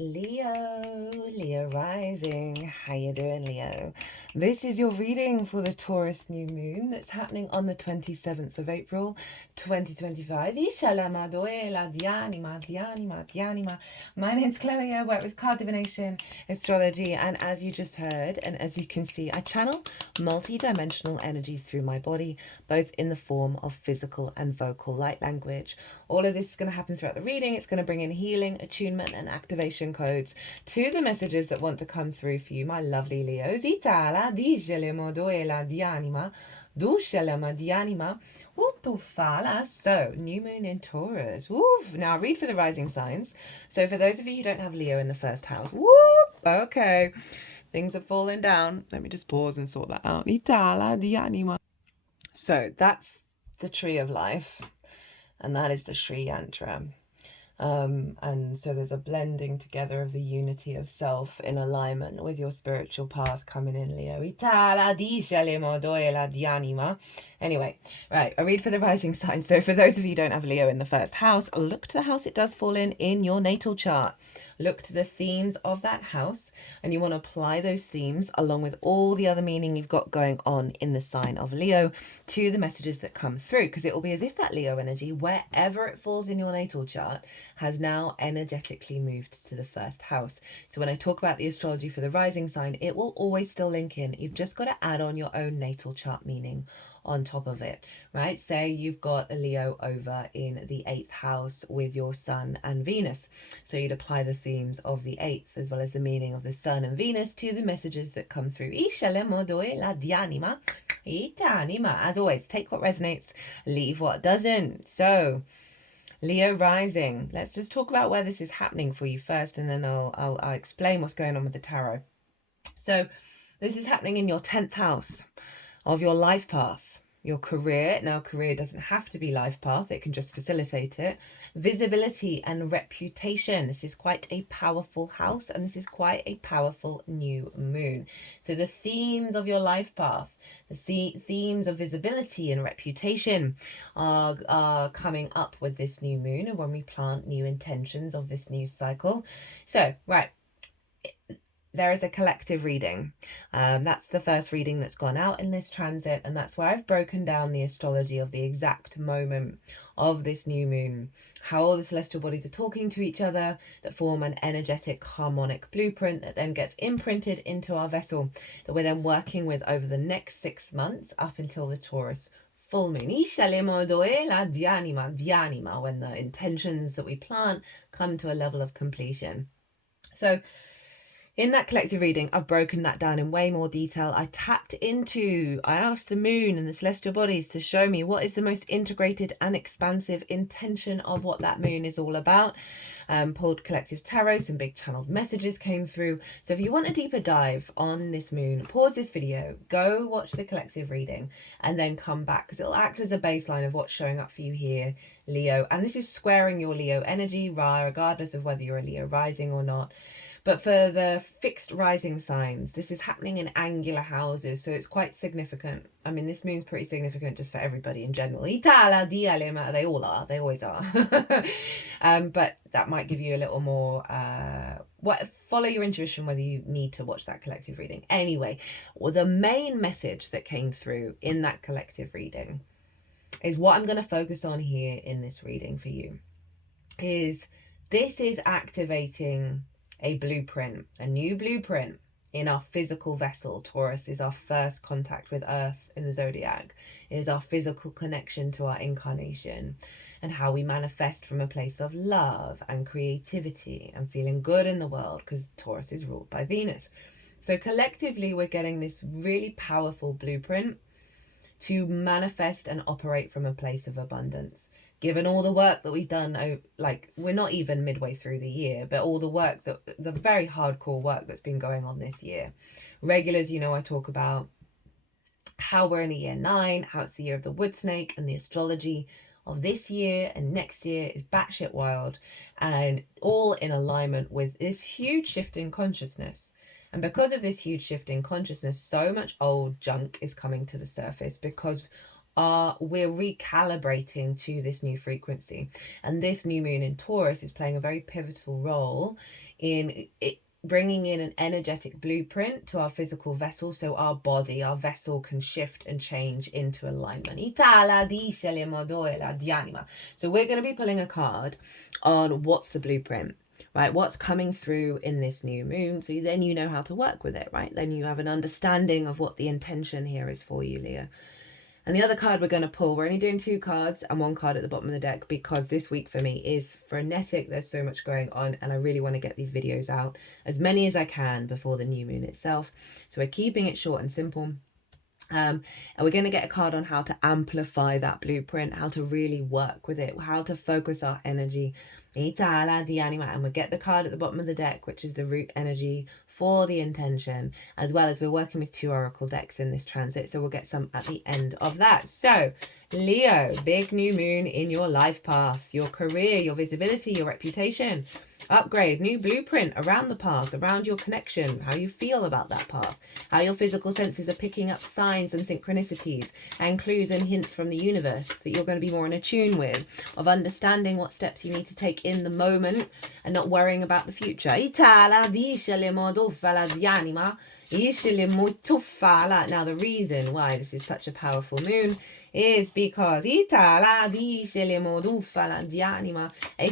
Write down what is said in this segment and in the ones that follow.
Leo rising. How you doing, Leo? This is your reading for the Taurus new moon that's happening on the 27th of April 2025. My name's Chloe. I work with card divination, astrology, and as you just heard, and as you can see, I channel multi-dimensional energies through my body, both in the form of physical and vocal light language. All of this is going to happen throughout the reading. It's going to bring in healing, attunement, and activation codes to the messages that want to come through for you, my lovely Leos. Itala, digelemo doela dianima, dushelema dianima, utufala. So, new moon in Taurus. Woof. Now, I read for the rising signs. So, for those of you who don't have Leo in the first house, whoop, okay, things are falling down. Let me just pause and sort that out. Itala dianima. So, that's the tree of life, and that is the Sri Yantra. And so there's a blending together of the unity of self in alignment with your spiritual path coming in, Leo. Anyway, right, I read for the rising sign. So for those of you who don't have Leo in the first house, look to the house it does fall in your natal chart. Look to the themes of that house, and you want to apply those themes along with all the other meaning you've got going on in the sign of Leo to the messages that come through, because it will be as if that Leo energy, wherever it falls in your natal chart, has now energetically moved to the first house. So when I talk about the astrology for the rising sign, it will always still link in. You've just got to add on your own natal chart meaning on top of it, right? Say you've got a Leo over in the 8th house with your Sun and Venus. So you'd apply the themes of the 8th as well as the meaning of the Sun and Venus to the messages that come through. As always, take what resonates, leave what doesn't. So Leo rising, let's just talk about where this is happening for you first, and then I'll explain what's going on with the tarot. So this is happening in your 10th house of your life path, your career. Now, career doesn't have to be life path, it can just facilitate it. Visibility and reputation. This is quite a powerful house, and this is quite a powerful new moon. So the themes of your life path, the themes of visibility and reputation are coming up with this new moon, and when we plant new intentions of this new cycle. So, right, there is a collective reading. That's the first reading that's gone out in this transit, and that's where I've broken down the astrology of the exact moment of this new moon, how all the celestial bodies are talking to each other that form an energetic harmonic blueprint that then gets imprinted into our vessel that we're then working with over the next 6 months up until the Taurus full moon. When the intentions that we plant come to a level of completion. So in that collective reading, I've broken that down in way more detail. I asked the moon and the celestial bodies to show me what is the most integrated and expansive intention of what that moon is all about. Pulled collective tarot, some big channeled messages came through. So if you want a deeper dive on this moon, pause this video, go watch the collective reading, and then come back, because it'll act as a baseline of what's showing up for you here, Leo. And this is squaring your Leo energy, regardless of whether you're a Leo rising or not. But for the fixed rising signs, this is happening in angular houses, so it's quite significant. I mean, this moon's pretty significant just for everybody in general. They all are. They always are. But that might give you a little more... follow your intuition whether you need to watch that collective reading. Anyway, well, the main message that came through in that collective reading is what I'm going to focus on here in this reading for you. This is activating a blueprint, a new blueprint in our physical vessel. Taurus is our first contact with Earth in the zodiac. It is our physical connection to our incarnation and how we manifest from a place of love and creativity and feeling good in the world, because Taurus is ruled by Venus. So collectively, we're getting this really powerful blueprint to manifest and operate from a place of abundance. Given all the work that we've done, like, we're not even midway through the year, but all the very hardcore work that's been going on this year. Regulars, I talk about how we're in a year 9, how it's the year of the wood snake, and the astrology of this year and next year is batshit wild, and all in alignment with this huge shift in consciousness. And because of this huge shift in consciousness, so much old junk is coming to the surface because we're recalibrating to this new frequency, and this new moon in Taurus is playing a very pivotal role in it, bringing in an energetic blueprint to our physical vessel, so our body, our vessel, can shift and change into alignment. So we're going to be pulling a card on what's the blueprint, right? What's coming through in this new moon, so then you know how to work with it, right? Then you have an understanding of what the intention here is for you, Leo. And the other card we're going to pull, we're only doing 2 cards and 1 card at the bottom of the deck, because this week for me is frenetic. There's so much going on, and I really want to get these videos out, as many as I can, before the new moon itself. So we're keeping it short and simple. And we're going to get a card on how to amplify that blueprint, how to really work with it, how to focus our energy. And we'll get the card at the bottom of the deck, which is the root energy for the intention, as well as we're working with 2 oracle decks in this transit, so we'll get some at the end of that. So Leo, big new moon in your life path, your career, your visibility, your reputation. Upgrade, new blueprint around the path, around your connection, how you feel about that path, how your physical senses are picking up signs and synchronicities and clues and hints from the universe that you're going to be more in attune with, of understanding what steps you need to take in the moment and not worrying about the future. Now the reason why this is such a powerful moon is because Ace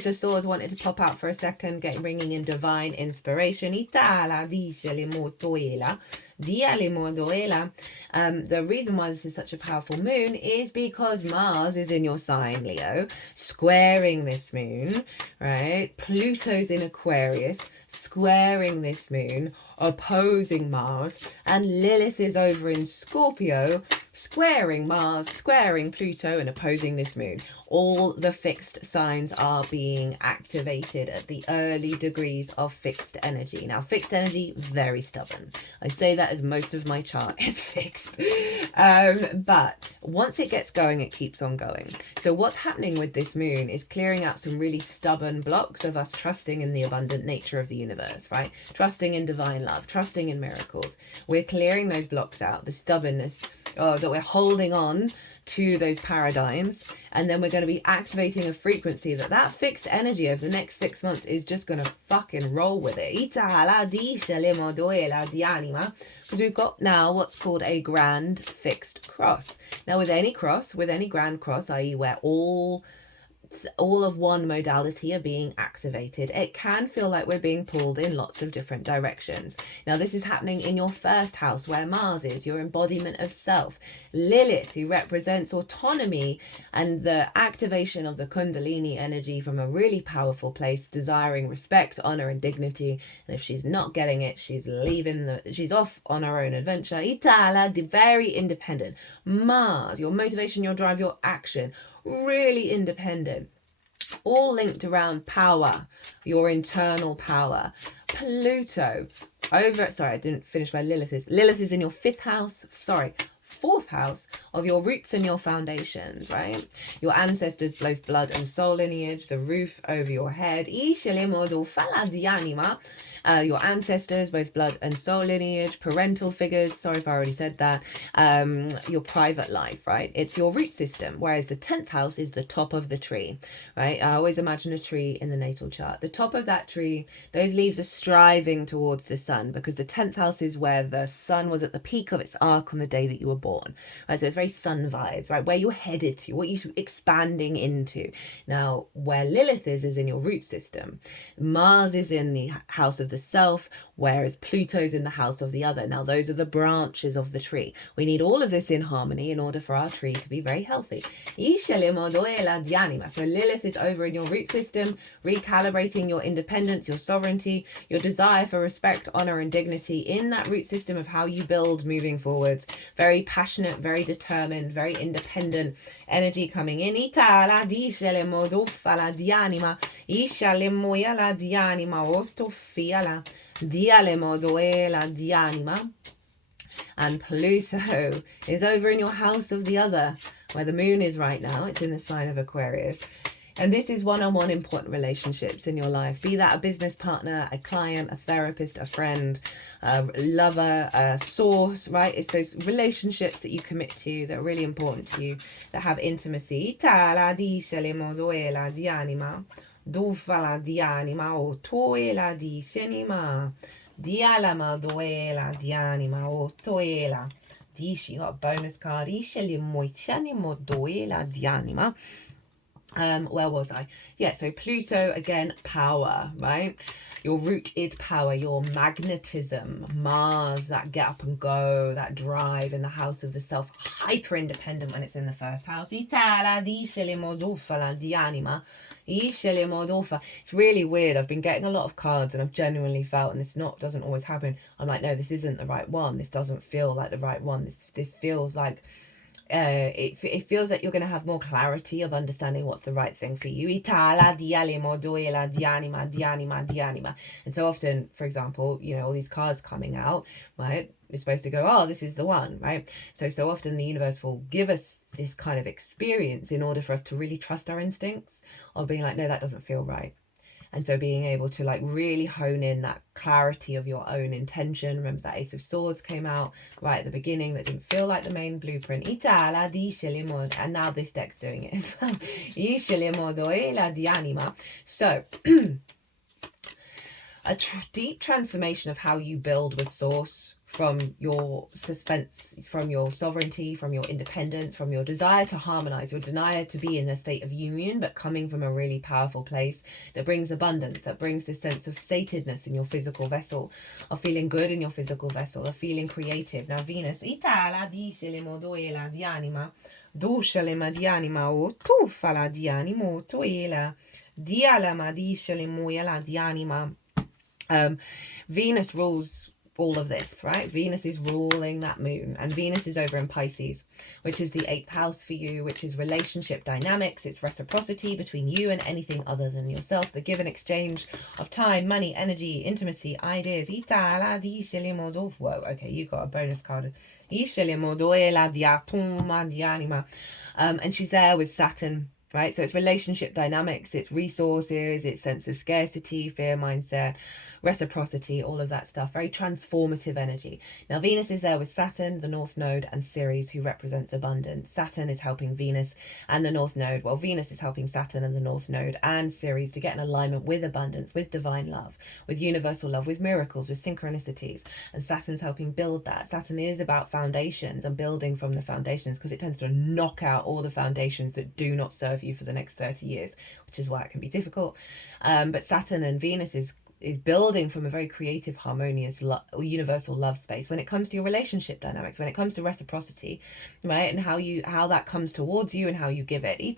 of Swords wanted to pop out for a second, bringing in divine inspiration. The reason why this is such a powerful moon is because Mars is in your sign, Leo, squaring this moon, right? Pluto's in Aquarius, squaring this moon, opposing Mars, and Lilith is over in Scorpio, squaring Mars, squaring Pluto, and opposing this moon. All the fixed signs are being activated at the early degrees of fixed energy. Now, fixed energy, very stubborn. I say that as most of my chart is fixed. But once it gets going, it keeps on going. So what's happening with this moon is clearing out some really stubborn blocks of us trusting in the abundant nature of the universe, right? Trusting in divine love, trusting in miracles. We're clearing those blocks out, the stubbornness that we're holding on to those paradigms, and then we're going to be activating a frequency that fixed energy over the next 6 months is just going to fucking roll with it. Because we've got now what's called a grand fixed cross. Now with any grand cross, i.e. where all of one modality are being activated, it can feel like we're being pulled in lots of different directions. Now this is happening in your first house, where Mars is your embodiment of self. Lilith, who represents autonomy and the activation of the Kundalini energy from a really powerful place, desiring respect, honor, and dignity. And if she's not getting it, she's off on her own adventure. Very independent. Mars, your motivation, your drive, your action, really independent, all linked around power, your internal power. Pluto I didn't finish where Lilith is in your 4th house of your roots and your foundations, right? Your ancestors, both blood and soul lineage, the roof over your head. Your ancestors, both blood and soul lineage, parental figures, sorry if I already said that, your private life, right? It's your root system, whereas the 10th house is the top of the tree, right? I always imagine a tree in the natal chart. The top of that tree, those leaves are striving towards the sun, because the 10th house is where the sun was at the peak of its arc on the day that you were born, right? So it's very sun vibes, right? Where you're headed to, what you're expanding into. Now, where Lilith is in your root system. Mars is in the house of the self, whereas Pluto's in the house of the other. Now those are the branches of the tree. We need all of this in harmony in order for our tree to be very healthy. So Lilith is over in your root system, recalibrating your independence, your sovereignty, your desire for respect, honor, and dignity in that root system of how you build moving forwards. Very passionate, very determined, very independent energy coming in. And Pluto is over in your house of the other, where the moon is right now. It's in the sign of Aquarius. And this is one-on-one important relationships in your life. Be that a business partner, a client, a therapist, a friend, a lover, a source, right? It's those relationships that you commit to that are really important to you, that have intimacy. Itala dice le moduela di anima, dufala di anima, o toela di shenima, diala moduela di anima, o toela. Dici, you got a bonus card. Isce le moiciani moduela di anima. Where was I? Yeah, so Pluto, again, power, right? Your rooted power, your magnetism, Mars, that get up and go, that drive in the house of the self, hyper independent when it's in the first house. It's really weird. I've been getting a lot of cards and I've genuinely felt, and doesn't always happen. I'm like, no, this isn't the right one. This doesn't feel like the right one. This feels like it feels like you're going to have more clarity of understanding what's the right thing for you. And so often, for example, all these cards coming out, right? We're supposed to go, oh, this is the one, right? So often the universe will give us this kind of experience in order for us to really trust our instincts of being like, no, that doesn't feel right. And so being able to like really hone in that clarity of your own intention. Remember that Ace of Swords came out right at the beginning that didn't feel like the main blueprint. And now this deck's doing it as well. So a deep transformation of how you build with source, from your suspense, from your sovereignty, from your independence, from your desire to harmonize, your desire to be in a state of union, but coming from a really powerful place that brings abundance, that brings this sense of satedness in your physical vessel, of feeling good in your physical vessel, of feeling creative. Now Venus, Itala dice le moduela di anima, duscelema di anima, o tufala di animo, toela, dialama dice le muela di anima. Venus rules all of this, right? Venus is ruling that moon, and Venus is over in Pisces, which is the 8th house for you, which is relationship dynamics. It's reciprocity between you and anything other than yourself, the give and exchange of time, money, energy, intimacy, ideas. Whoa, okay, you got a bonus card. And she's there with Saturn, right? So it's relationship dynamics, it's resources, it's sense of scarcity, fear mindset, reciprocity, all of that stuff. Very transformative energy. Now Venus is there with Saturn, the North Node, and Ceres, who represents abundance. Saturn is helping Venus and the North Node. Well, Venus is helping Saturn and the North Node and Ceres to get in alignment with abundance, with divine love, with universal love, with miracles, with synchronicities. And Saturn's helping build that. Saturn is about foundations and building from the foundations, because it tends to knock out all the foundations that do not serve you for the next 30 years, which is why it can be difficult. But Saturn and Venus is building from a very creative, harmonious, universal love space when it comes to your relationship dynamics, when it comes to reciprocity, right? And how that comes towards you and how you give it. And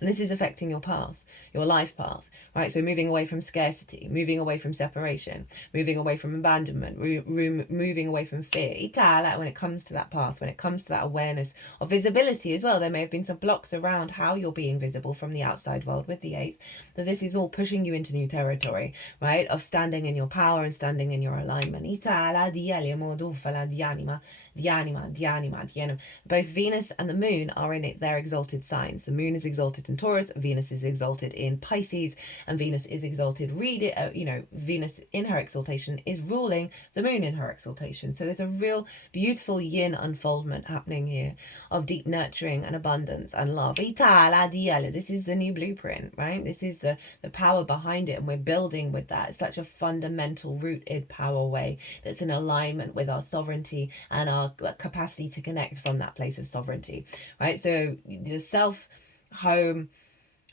this is affecting your path, your life path, right? So moving away from scarcity, moving away from separation, moving away from abandonment, moving away from fear. When it comes to that path, when it comes to that awareness of visibility as well, there may have been some blocks around how you're being visible from the outside world with the 8th, but this is all pushing you into new territory, right, of standing in your power and standing in your alignment. Both Venus and the moon are in their exalted signs. The moon is exalted in Taurus, Venus is exalted in Pisces, and Venus is exalted, Venus in her exaltation is ruling the moon in her exaltation. So there's a real beautiful yin unfoldment happening here of deep nurturing and abundance and love. This is the new blueprint, right? This is the power behind it, and we're building with that. It's such a fundamental rooted power way that's in alignment with our sovereignty and our capacity to connect from that place of sovereignty, right? So the self, home,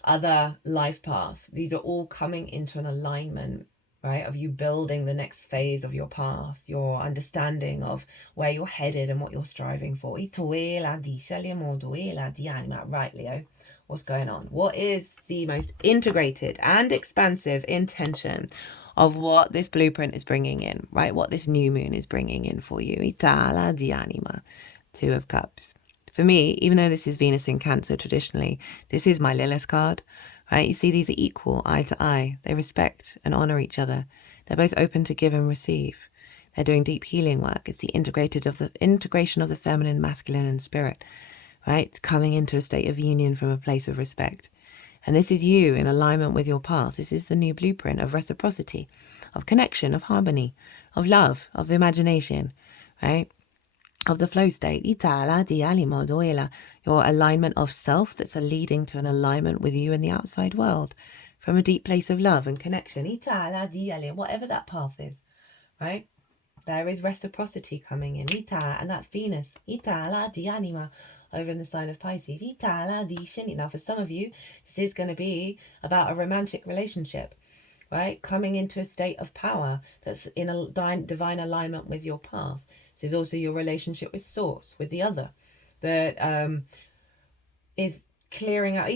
other, life path, these are all coming into an alignment, right, of you building the next phase of your path, your understanding of where you're headed and what you're striving for. Right, Leo, what's going on? What is the most integrated and expansive intention of what this blueprint is bringing in, right? What this new moon is bringing in for you. Itala di anima, 2 of Cups. For me, even though this is Venus in Cancer traditionally, this is my Lilith card, right? You see, these are equal, eye to eye. They respect and honor each other. They're both open to give and receive. They're doing deep healing work. It's the integration of the feminine, masculine, and spirit, right? Coming into a state of union from a place of respect. And this is you in alignment with your path. This is the new blueprint of reciprocity, of connection, of harmony, of love, of imagination, right? Of the flow state. Your alignment of self that's leading to an alignment with you and the outside world from a deep place of love and connection. Whatever that path is, right? There is reciprocity coming in. And that's Venus. Over in the sign of Pisces. Now, for some of you, this is going to be about a romantic relationship, right? Coming into a state of power that's in a divine alignment with your path. This is also your relationship with Source, with the other, that is clearing out.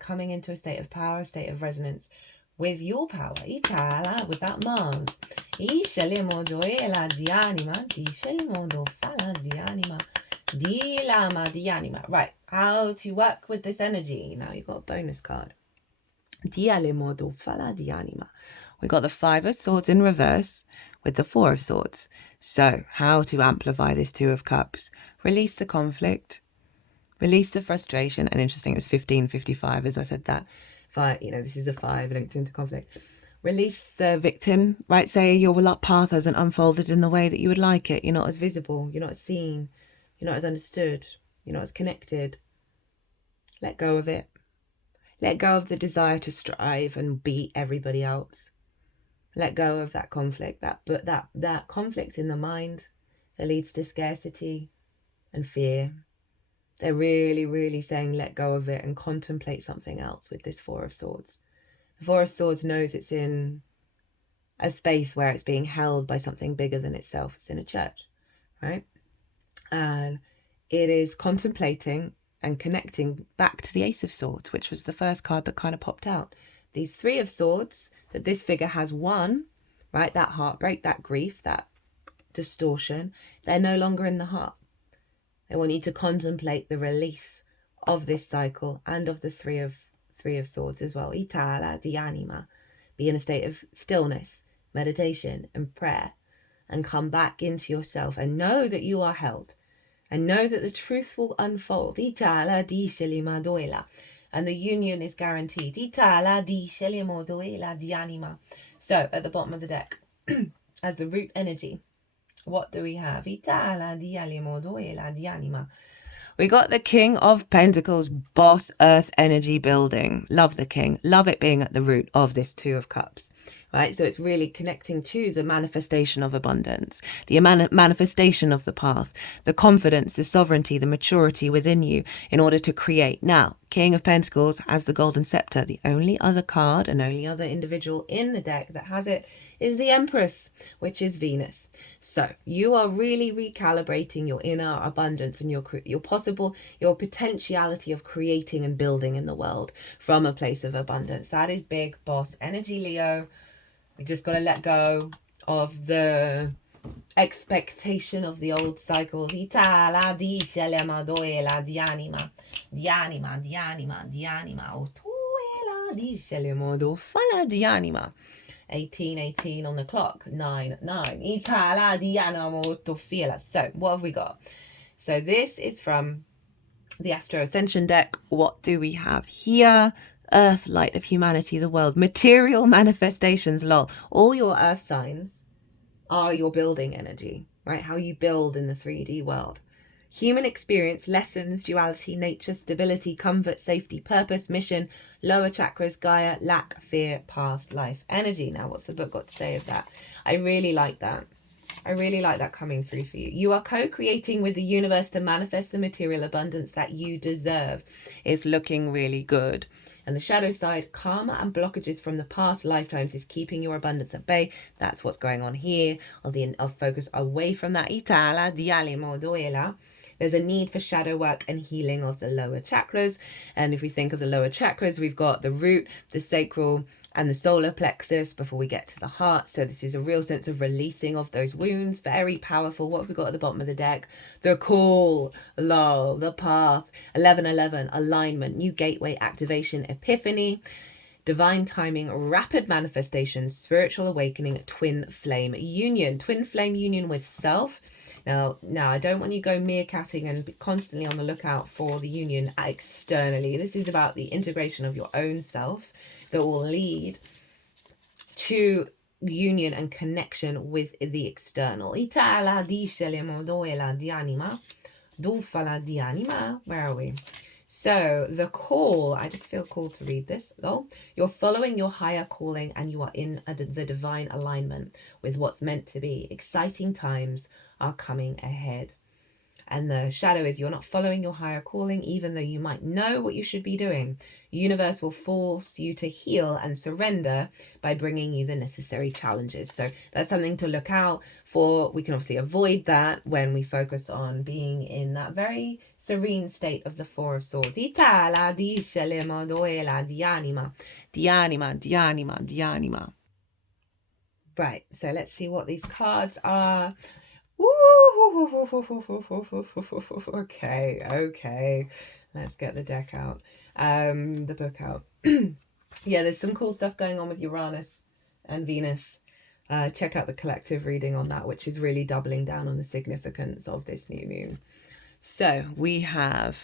Coming into a state of power, a state of resonance with your power. Without Mars. Right, how to work with this energy. Now you've got a bonus card. We got the 5 of Swords in reverse with the 4 of Swords. So how to amplify this 2 of Cups? Release the conflict, release the frustration. And interesting, it was 1555 as I said that. 5, this is a 5 linked into conflict. Release the victim, right? Say your path hasn't unfolded in the way that you would like it. You're not as visible. You're not as seen. You're not as understood. You're not as connected. Let go of it. Let go of the desire to strive and beat everybody else. Let go of that conflict. That conflict in the mind that leads to scarcity and fear. They're really, really saying let go of it and contemplate something else with this 4 of Swords. The 4 of Swords knows it's in a space where it's being held by something bigger than itself. It's in a church, right? And it is contemplating and connecting back to the Ace of Swords, which was the first card that kind of popped out. These 3 of Swords that this figure has won, right? That heartbreak, that grief, that distortion, they're no longer in the heart. They want you to contemplate the release of this cycle and of the 3 of Swords as well. Itala di anima. Be in a state of stillness, meditation and prayer, and come back into yourself and know that you are held and know that the truth will unfold. Itala di shelimadoela. And the union is guaranteed. Itala di shelimadoela di anima. So at the bottom of the deck, as the root energy, what do we have? Itala di shelimadoela di anima. We got the King of Pentacles, boss earth energy building. Love the King. Love it being at the root of this 2 of Cups, right? So it's really connecting to the manifestation of abundance, the manifestation of the path, the confidence, the sovereignty, the maturity within you in order to create. Now, King of Pentacles has the golden scepter. The only other card and only other individual in the deck that has it is the Empress, which is Venus. So you are really recalibrating your inner abundance and your potentiality of creating and building in the world from a place of abundance. That is big boss energy, Leo. We just got to let go of the expectation of the old cycles. 18:18 on the clock. 9:9. So what have we got? So this is from the Astro Ascension deck. What do we have here? Earth, light of humanity, the world, material manifestations, lol. All your earth signs are your building energy, right? How you build in the 3D world. Human experience, lessons, duality, nature, stability, comfort, safety, purpose, mission, lower chakras, Gaia, lack, fear, past life, energy. Now, what's the book got to say of that? I really like that. I really like that coming through for you. You are co-creating with the universe to manifest the material abundance that you deserve. It's looking really good. And the shadow side, karma and blockages from the past lifetimes is keeping your abundance at bay. That's what's going on here. Of focus away from that. Itala dialimo doela. There's a need for shadow work and healing of the lower chakras. And if we think of the lower chakras, we've got the root, the sacral, and the solar plexus before we get to the heart. So this is a real sense of releasing of those wounds. Very powerful. What have we got at the bottom of the deck? The call, love, the path, 11:11, alignment, new gateway, activation, epiphany. divine timing, rapid manifestation, spiritual awakening, twin flame union. Twin flame union with self. Now, I don't want you to go meerkatting and be constantly on the lookout for the union externally. This is about the integration of your own self that will lead to union and connection with the external. Where are we? So the call, I just feel called to read this. Oh, you're following your higher calling and you are in the divine alignment with what's meant to be. Exciting times are coming ahead. And the shadow is you're not following your higher calling, even though you might know what you should be doing. The universe will force you to heal and surrender by bringing you the necessary challenges. So that's something to look out for. We can obviously avoid that when we focus on being in that very serene state of the Four of Swords. Right, so let's see what these cards are. Okay. Let's get the deck out. The book out. Yeah, there's some cool stuff going on with Uranus and Venus. Check out the collective reading on that, which is really doubling down on the significance of this new moon. So we have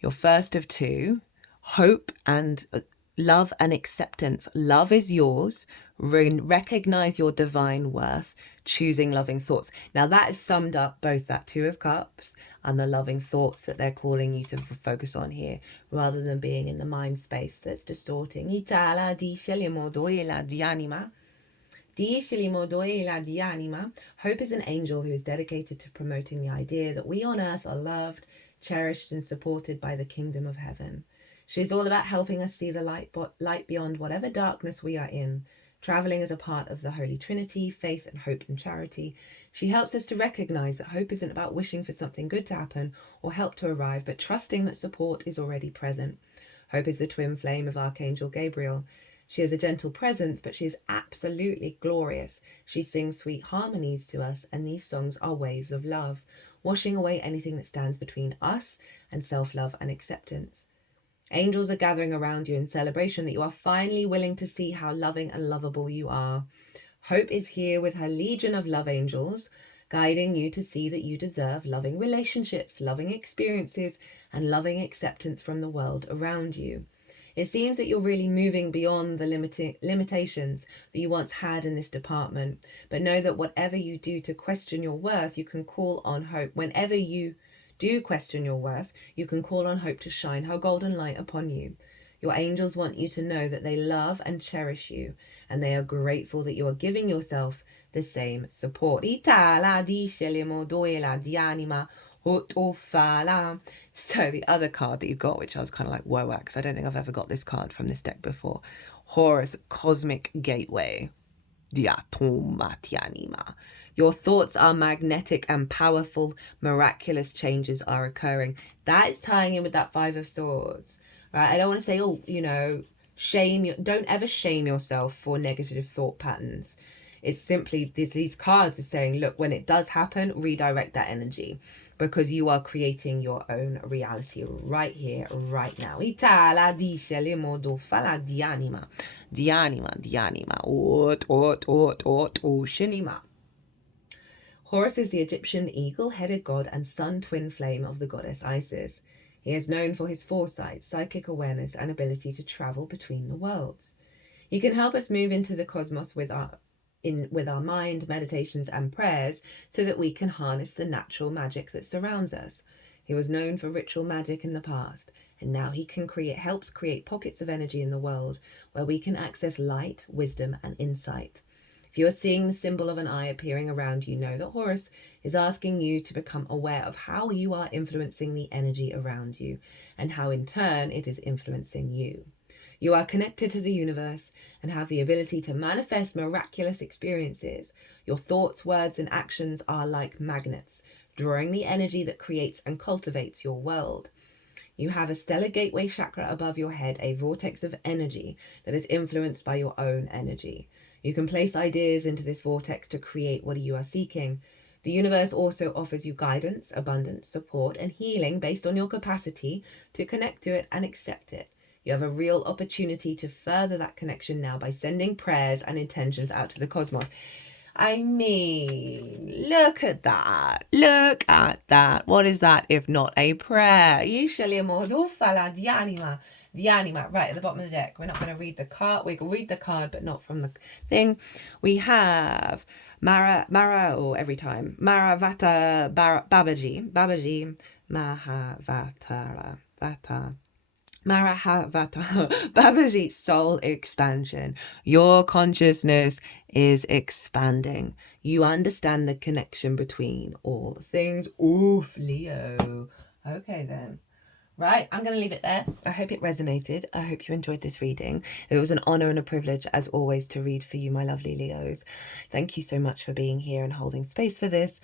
your first of two, hope and love and acceptance. Love is yours. Recognize your divine worth. Choosing loving thoughts. Now that is summed up both that Two of Cups and the loving thoughts that they're calling you to focus on here, rather than being in the mind space that's distorting. Hope is an angel who is dedicated to promoting the idea that we on earth are loved, cherished, and supported by the kingdom of heaven. She's all about helping us see the light beyond whatever darkness we are in. Traveling as a part of the Holy Trinity, faith and hope and charity, she helps us to recognize that hope isn't about wishing for something good to happen or help to arrive, but trusting that support is already present. Hope is the twin flame of Archangel Gabriel. She has a gentle presence, but she is absolutely glorious. She sings sweet harmonies to us, and these songs are waves of love, washing away anything that stands between us and self-love and acceptance. Angels are gathering around you in celebration that you are finally willing to see how loving and lovable you are. Hope is here with her legion of love angels, guiding you to see that you deserve loving relationships, loving experiences, and loving acceptance from the world around you. It seems that you're really moving beyond the limitations that you once had in this department, but know that whatever you do to question your worth, you can call on hope. Whenever you do question your worth, you can call on hope to shine her golden light upon you. Your angels want you to know that they love and cherish you, and they are grateful that you are giving yourself the same support. So the other card that you got, which I was kind of like, whoa, because I don't think I've ever got this card from this deck before. Horus, Cosmic Gateway. Your thoughts are magnetic and powerful. Miraculous changes are occurring. That is tying in with that Five of Swords, right? I don't want to say, don't ever shame yourself for negative thought patterns. It's simply these cards are saying, look, when it does happen, redirect that energy, because you are creating your own reality right here, right now. Horus is the Egyptian eagle-headed god and sun twin flame of the goddess Isis. He is known for his foresight, psychic awareness, and ability to travel between the worlds. He can help us move into the cosmos with our mind, meditations, and prayers, so that we can harness the natural magic that surrounds us. He was known for ritual magic in the past, and now he can helps create pockets of energy in the world where we can access light, wisdom, and insight. If you're seeing the symbol of an eye appearing around you, know that Horus is asking you to become aware of how you are influencing the energy around you, and how in turn it is influencing you. You are connected to the universe and have the ability to manifest miraculous experiences. Your thoughts, words, and actions are like magnets, drawing the energy that creates and cultivates your world. You have a stellar gateway chakra above your head, a vortex of energy that is influenced by your own energy. You can place ideas into this vortex to create what you are seeking. The universe also offers you guidance, abundance, support, and healing based on your capacity to connect to it and accept it. You have a real opportunity to further that connection now by sending prayers and intentions out to the cosmos. I mean, look at that. Look at that. What is that if not a prayer? Right at the bottom of the deck. We're not going to read the card. We can read the card, but not from the thing. We have Mara, or every time. Mahavata Babaji, Mahavatara, Vata. Marahavata Babaji, soul expansion. Your consciousness is expanding. You understand the connection between all things. Oof, Leo. Okay then. Right, I'm going to leave it there. I hope it resonated. I hope you enjoyed this reading. It was an honor and a privilege, as always, to read for you, my lovely Leos. Thank you so much for being here and holding space for this.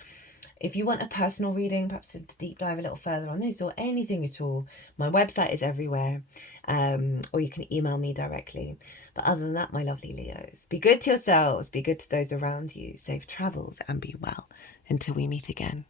If you want a personal reading, perhaps to deep dive a little further on this or anything at all, my website is everywhere, or you can email me directly. But other than that, my lovely Leos, be good to yourselves, be good to those around you, safe travels, and be well until we meet again.